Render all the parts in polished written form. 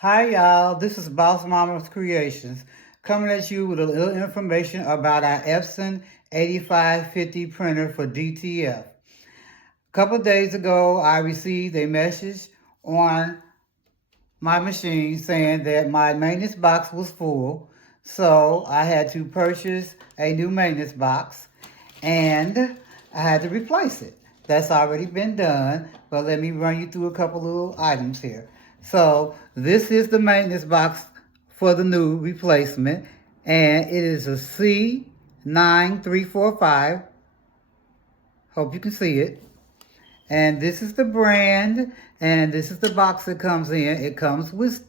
Hi y'all, this is Boss Mama's Creations coming at you with a little information about our Epson 8550 printer for DTF. A couple of days ago, I received a message on my machine saying that my maintenance box was full, so I had to purchase a new maintenance box and I had to replace it. That's already been done, but let me run you through a couple little items here. So this is the maintenance box for the new replacement, and it is a C9345. Hope you can see it. And this is the brand, and this is the box that comes in. It comes with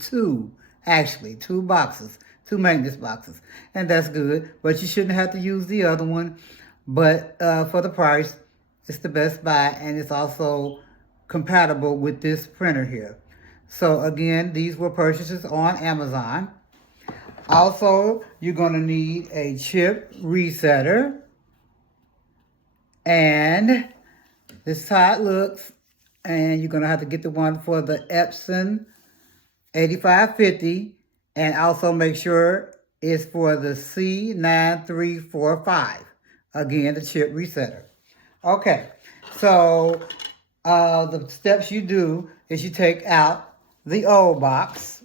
two boxes, two maintenance boxes, and that's good. But you shouldn't have to use the other one. But for the price, it's the best buy, and it's also compatible with this printer here. So again, these were purchases on Amazon. Also, you're going to need a chip resetter, and this is how it looks. And you're going to have to get the one for the Epson 8550, and also make sure it's for the C9345. Again, the chip resetter. Okay, so the steps you do is you take out the old box.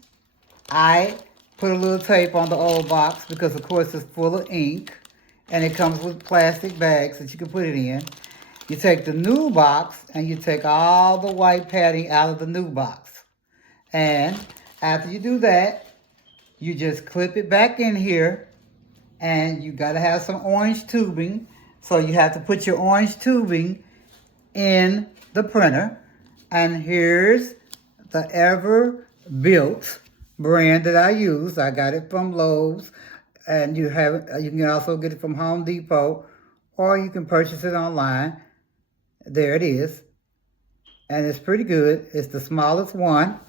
I put a little tape on the old box because, of course, it's full of ink, and it comes with plastic bags that you can put it in. You take the new box and you take all the white padding out of the new box. And after you do that, you just clip it back in here, and you got to have some orange tubing. So you have to put your orange tubing in the printer. And here's the Ever-Built brand that I use. I got it from Lowe's, and you can also get it from Home Depot, or you can purchase it online. There it is. And it's pretty good. It's the smallest one.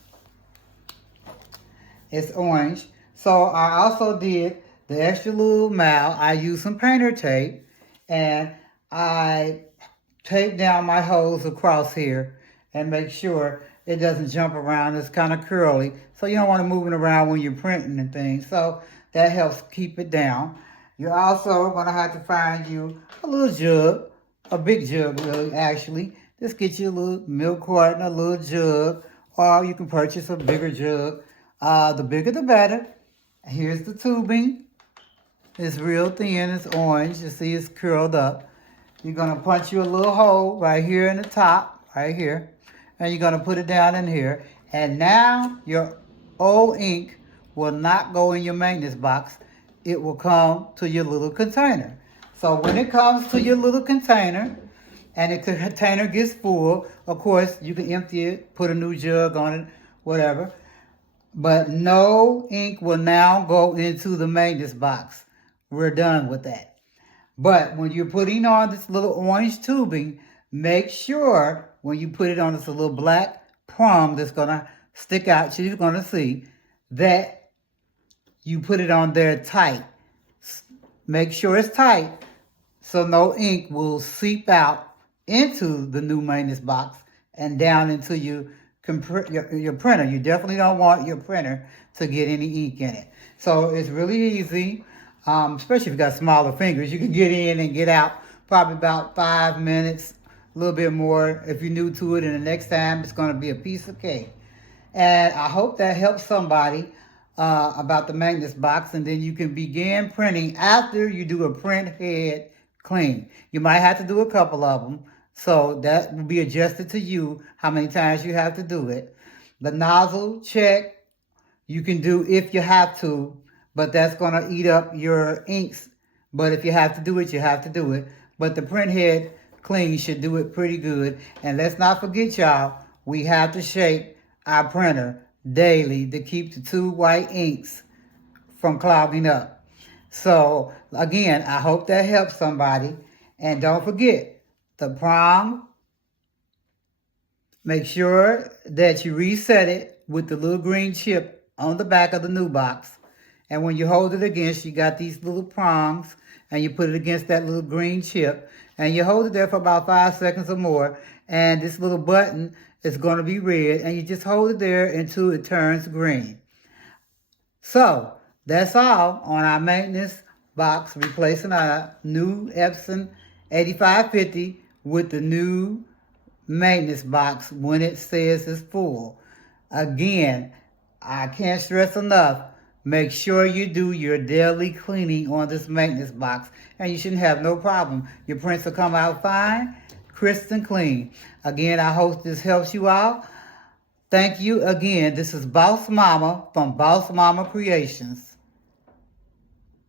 It's orange. So I also did the extra little mile. I used some painter tape, and I taped down my holes across here and make sure it doesn't jump around. It's kind of curly, so you don't want to move it around when you're printing and things. So that helps keep it down. You're also going to have to find you a little jug, a big jug really, actually. Just get you a little milk carton, a little jug, or you can purchase a bigger jug. The bigger the better. Here's the tubing. It's real thin, it's orange. You see it's curled up. You're gonna punch you a little hole right here in the top, right here. And you're gonna put it down in here. And now your old ink will not go in your maintenance box. It will come to your little container. So when it comes to your little container, and the container gets full, of course, you can empty it, put a new jug on it, whatever. But no ink will now go into the maintenance box. We're done with that. But when you're putting on this little orange tubing, make sure when you put it on this little black prong that's going to stick out, you're going to see, that you put it on there tight. Make sure it's tight so no ink will seep out into the new maintenance box and down into your printer. You definitely don't want your printer to get any ink in it. So it's really easy, especially if you got smaller fingers. You can get in and get out probably about 5 minutes, a little bit more if you're new to it, and the next time it's going to be a piece of cake. And I hope that helps somebody about the maintenance box, and then you can begin printing after you do a print head clean. You might have to do a couple of them, so that will be adjusted to you how many times you have to do it. The nozzle check you can do if you have to, but that's going to eat up your inks. But if you have to do it, you have to do it. But the print head clean should do it pretty good. And let's not forget, y'all, we have to shake our printer daily to keep the two white inks from clogging up. So again, I hope that helps somebody. And don't forget, the prong, make sure that you reset it with the little green chip on the back of the new box. And when you hold it against, you got these little prongs, and you put it against that little green chip, and you hold it there for about 5 seconds or more. And this little button it's going to be red, and you just hold it there until it turns green. So that's all on our maintenance box, replacing our new Epson 8550 with the new maintenance box when it says it's full. Again, I can't stress enough, make sure you do your daily cleaning on this maintenance box, and you shouldn't have no problem. Your prints will come out fine, crisp and clean. Again, I hope this helps you out. Thank you again. This is Boss Mama from Boss Mama Creations.